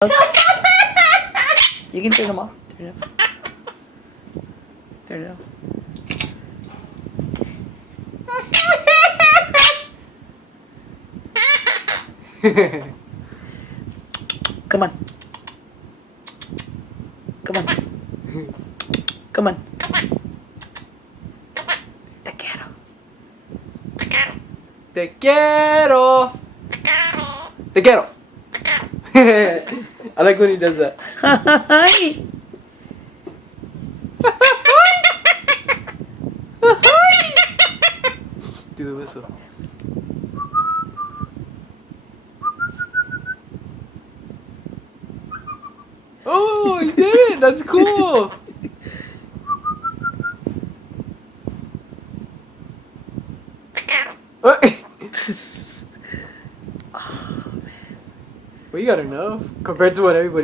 You can turn them off. Turn it off. Turn it off. Come on. Come on. Come on. Te quiero. Te quiero. Te quiero. I like when he does that. Hi. Do the whistle. Oh, you did it! That's cool! Well, you got enough compared to what everybody.